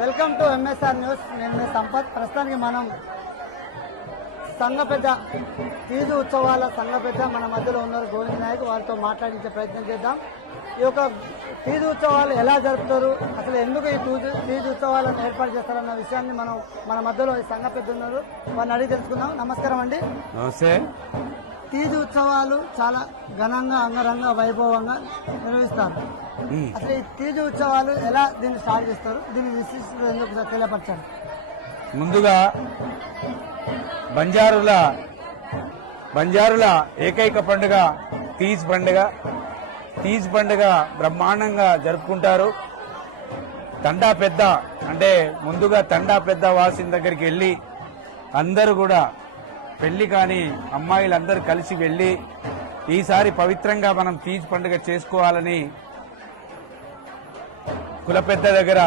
Welcome to MSR news. నేను మీ సంపత్. ప్రస్తుతానికి మనం సంఘ పెద్ద తీజు ఉత్సవాల సంఘ పెద్ద మన మధ్యలో ఉన్నారు గోవింద్ నాయక్. వారితో మాట్లాడించే ప్రయత్నం చేద్దాం. ఈ యొక్క తీజు ఉత్సవాలు ఎలా జరుపుతారు? అసలు ఎందుకు ఈ తీజు తీజు ఉత్సవాలను ఏర్పాటు చేస్తారన్న విషయాన్ని మనం మన మధ్యలో ఈ సంఘ పెద్ద ఉన్నారు. వారిని అడిగి తెలుసుకుందాం. నమస్కారం అండి. నమస్తే. తీజు ఉత్సవాలు చాలా ఘనంగా అంగరంగ వైభవంగా నిర్వహిస్తారు. అసలు ఈ తీజు ఉత్సవాలు ఎలా దీన్ని స్టార్ట్ చేస్తారు? విశిష్టత తెలియపరచండి. ముందుగా బంజారుల బంజారుల ఏకైక పండుగ తీజ్ పండుగ. తీజ్ పండుగ బ్రహ్మాండంగా జరుపుకుంటారు. తండా పెద్ద అంటే ముందుగా తండా పెద్ద వాసిన దగ్గరికి వెళ్ళి అందరూ కూడా పెళ్ళి కాని అమ్మాయిలందరూ కలిసి వెళ్ళి ఈసారి పవిత్రంగా మనం తీజ్ పండుగ చేసుకోవాలని కులపెద్ద దగ్గర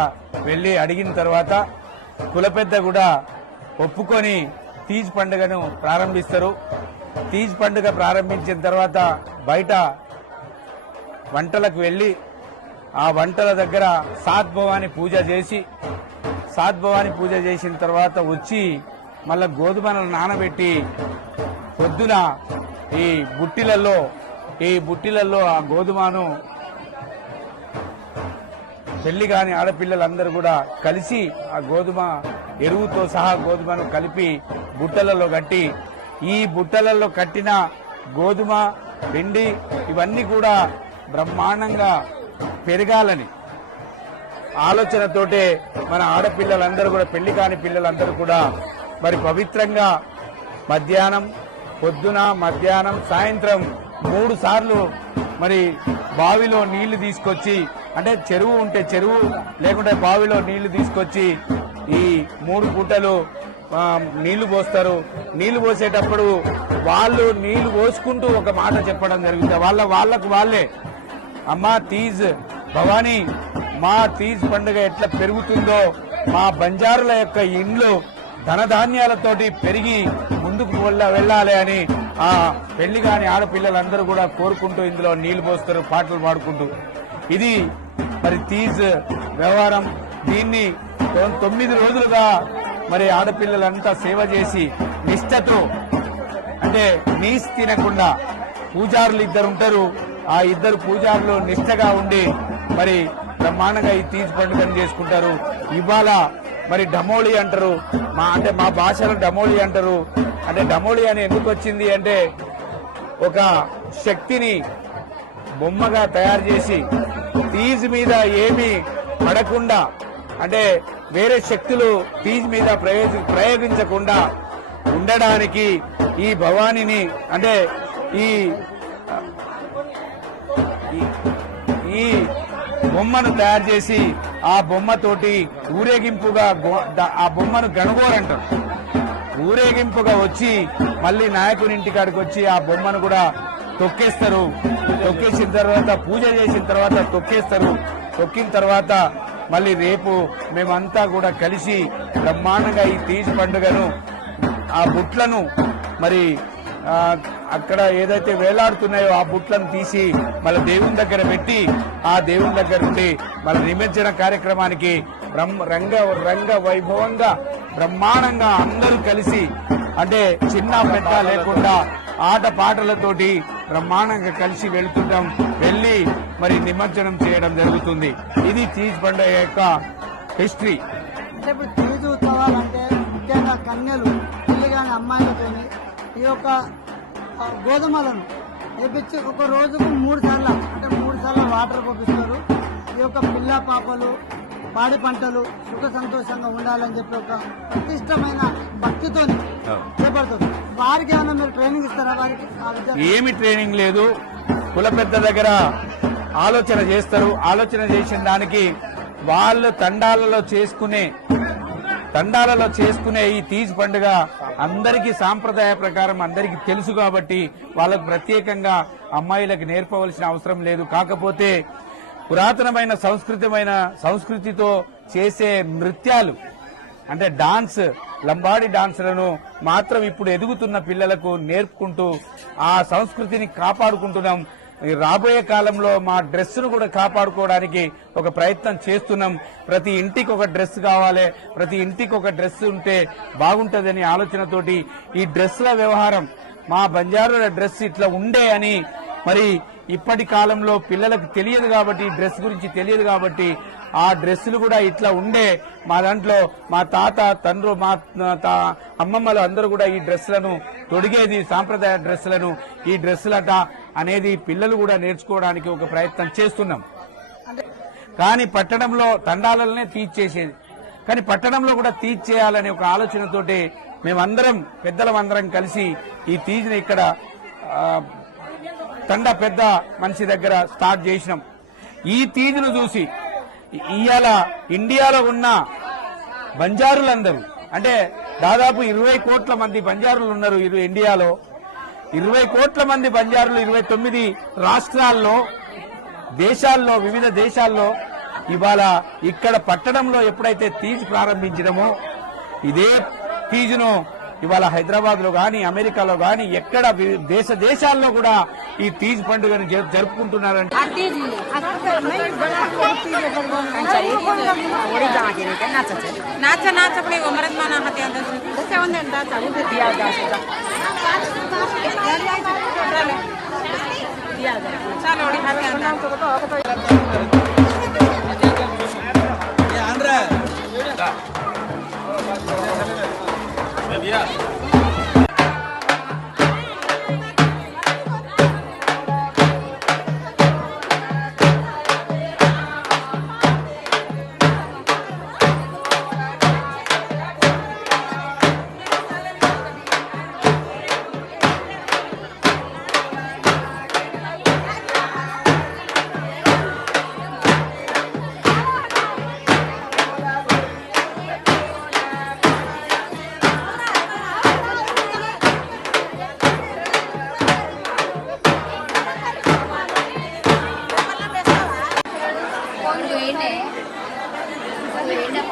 వెళ్ళి అడిగిన తర్వాత కులపెద్ద కూడా ఒప్పుకొని తీజ్ పండుగను ప్రారంభిస్తారు. తీజ్ పండుగ ప్రారంభించిన తర్వాత బయట వంటలకు వెళ్ళి ఆ వంటల దగ్గర సాత్ భవాని పూజ చేసి సాత్ భవాని పూజ చేసిన తర్వాత వచ్చి మళ్ళా గోధుమలను నానబెట్టి పొద్దున ఈ బుట్టిలలో ఈ బుట్టిలలో ఆ గోధుమను పెళ్ళి కాని ఆడపిల్లలందరూ కూడా కలిసి ఆ గోధుమ ఎరువుతో సహా గోధుమను కలిపి బుట్టలలో కట్టి ఈ బుట్టలలో కట్టిన గోధుమ పిండి ఇవన్నీ కూడా బ్రహ్మాండంగా పెరగాలని ఆలోచనతోటే మన ఆడపిల్లలందరూ కూడా పెళ్ళి కాని పిల్లలందరూ కూడా మరి పవిత్రంగా మధ్యాహ్నం పొద్దున మధ్యాహ్నం సాయంత్రం మూడు సార్లు మరి బావిలో నీళ్ళు తీసుకొచ్చి అంటే చెరువు ఉంటే చెరువు లేకుంటే బావిలో నీళ్ళు తీసుకొచ్చి ఈ మూడు పూటలు నీళ్ళు పోస్తారు. నీళ్ళు పోసేటప్పుడు వాళ్ళు నీళ్ళు పోసుకుంటూ ఒక మాట చెప్పడం జరుగుతుంది వాళ్ళ వాళ్ళకు వాళ్ళే అమ్మా తీజ్ భవానీ మా తీజ్ పండుగ ఎట్లా పెరుగుతుందో మా బంజారుల యొక్క ఇండ్లు ధనధాన్యాలతోటి పెరిగి ముందుకు వెళ్ళ- వెళ్ళాలి అని ఆ పెళ్ళి కాని ఆడపిల్లలందరూ కూడా కోరుకుంటూ ఇందులో నీళ్ళు పోస్తారు పాటలు పాడుకుంటూ. ఇది మరి తీజ్ వ్యవహారం. దీన్ని తొమ్మిది రోజులుగా మరి ఆడపిల్లలంతా సేవ చేసి నిష్ఠతో అంటే నీస్ తినకుండా పూజారులు ఇద్దరు ఉంటారు ఆ ఇద్దరు పూజారులు నిష్ఠగా ఉండి మరి బ్రహ్మాండంగా ఈ తీజ్ పండుగను చేసుకుంటారు. ఇవాళ మరి డమోళి అంటారు. మా అంటే మా భాషలో డమోళి అంటారు. అంటే డమోళి అని ఎందుకు వచ్చింది అంటే ఒక శక్తిని బొమ్మగా తయారు చేసి తీజ్ మీద ఏమీ పడకుండా అంటే వేరే శక్తులు తీజ్ మీద ప్రయోజ ప్రయోగించకుండా ఉండడానికి ఈ భవానీని అంటే ఈ ఈ- బొమ్మను తయారు చేసి ఆ బొమ్మతోటి ఊరేగింపుగా ఆ బొమ్మను గణగోరంటారు ఊరేగింపుగా వచ్చి మళ్ళీ నాయకుని ఇంటికాడికి వచ్చి ఆ బొమ్మను కూడా తొక్కేస్తారు. తొక్కేసిన తర్వాత పూజ చేసిన తర్వాత తొక్కేస్తారు. తొక్కిన తర్వాత మళ్ళీ రేపు మేమంతా కూడా కలిసి బ్రహ్మాండంగా ఈ తీజ్ పండుగను ఆ బుట్లను మరి అక్కడ ఏదైతే వేలాడుతున్నాయో ఆ బుట్లను తీసి మళ్ళీ దేవుని దగ్గర పెట్టి ఆ దేవుని దగ్గర నుండి మళ్ళీ నిమజ్జన కార్యక్రమానికి బ్రహ్మ రంగ రంగ వైభవంగా బ్రహ్మాండంగా అందరూ కలిసి అంటే చిన్న పెట్ట లేకుండా ఆట పాటలతోటి బ్రహ్మాండంగా కలిసి వెళ్తుంటాం. వెళ్ళి మరి నిమజ్జనం చేయడం జరుగుతుంది. ఇది తీజ్ పండుగ యొక్క హిస్టరీ అంటే ఇప్పుడు తీజు ఉత్సవాలు అంటే ముఖ్యంగా కన్యలు పెళ్ళి కాని అమ్మాయిలతోని ఈ యొక్క గోధుమలను వేపించి ఒక రోజుకు మూడు సార్లు అంటే మూడు సార్లు వాటర్ పంపిస్తారు. ఈ యొక్క పిల్ల పాపలు పాడి పంటలు సుఖ సంతోషంగా ఉండాలని చెప్పి ఒక ప్రతిష్టమైన భక్తితోని చేపడుతుంది వారికి మీరు ట్రైనింగ్ ఇస్తారా వారికి? ఏమి ట్రైనింగ్ లేదు. కుల పెద్ద దగ్గర ఆలోచన చేస్తారు. ఆలోచన చేసిన దానికి వాళ్ళు తండాలలో చేసుకునే తండాలలో చేసుకునే ఈ తీజ్ పండుగ అందరికీ సాంప్రదాయ ప్రకారం అందరికీ తెలుసు కాబట్టి వాళ్ళకు ప్రత్యేకంగా అమ్మాయిలకు నేర్పవలసిన అవసరం లేదు. కాకపోతే పురాతనమైన సంస్కృతమైన సంస్కృతితో చేసే నృత్యాలు అంటే డాన్స్ లంబాడి డాన్సులను మాత్రం ఇప్పుడు ఎదుగుతున్న పిల్లలకు నేర్పుకుంటూ ఆ సంస్కృతిని కాపాడుకుంటున్నాం. రాబోయే కాలంలో మా డ్రెస్సును కూడా కాపాడుకోవడానికి ఒక ప్రయత్నం చేస్తున్నాం. ప్రతి ఇంటికి ఒక డ్రెస్ కావాలి. ప్రతి ఇంటికి ఒక డ్రెస్ ఉంటే బాగుంటుందని ఆలోచనతోటి ఈ డ్రెస్ల వ్యవహారం మా బంజారుల డ్రెస్ ఇట్లా ఉండే అని మరి ఇప్పటి కాలంలో పిల్లలకు తెలియదు కాబట్టి డ్రెస్ గురించి తెలియదు కాబట్టి ఆ డ్రెస్సులు కూడా ఇట్లా ఉండే మా దాంట్లో మా తాత తండ్రు మా అమ్మమ్మలు అందరూ కూడా ఈ డ్రెస్సులను తొడిగేది సాంప్రదాయ డ్రెస్సులను ఈ డ్రెస్సులట అనేది పిల్లలు కూడా నేర్చుకోవడానికి ఒక ప్రయత్నం చేస్తున్నాం. కానీ పట్టణంలో తండాలనే తీర్చేసేది. కానీ పట్టణంలో కూడా తీర్చేయాలనే ఒక ఆలోచనతోటి మేమందరం పెద్దలమందరం కలిసి ఈ తీజ్ని ఇక్కడ తండ పెద్ద మనిషి దగ్గర స్టార్ట్ చేసినాం. ఈ తీజును చూసి ఇవాళ ఇండియాలో ఉన్న బంజారులందరూ అంటే దాదాపు ఇరవై కోట్ల మంది బంజారులు ఉన్నారు ఇరు- ఇండియాలో. ఇరవై కోట్ల మంది బంజారులు ఇరవై తొమ్మిది రాష్ట్రాల్లో దేశాల్లో వివిధ దేశాల్లో ఇవాళ ఇక్కడ పట్టణంలో ఎప్పుడైతే తీజ్ ప్రారంభించడమో ఇదే తీజును ఇవాళ హైదరాబాద్లో గాని అమెరికాలో గాని ఎక్కడ దేశ దేశాల్లో కూడా ఈ తీజ్ పండుగను జరుపుకుంటున్నారంటే చాలా Yeah. Luene. Luene đẹp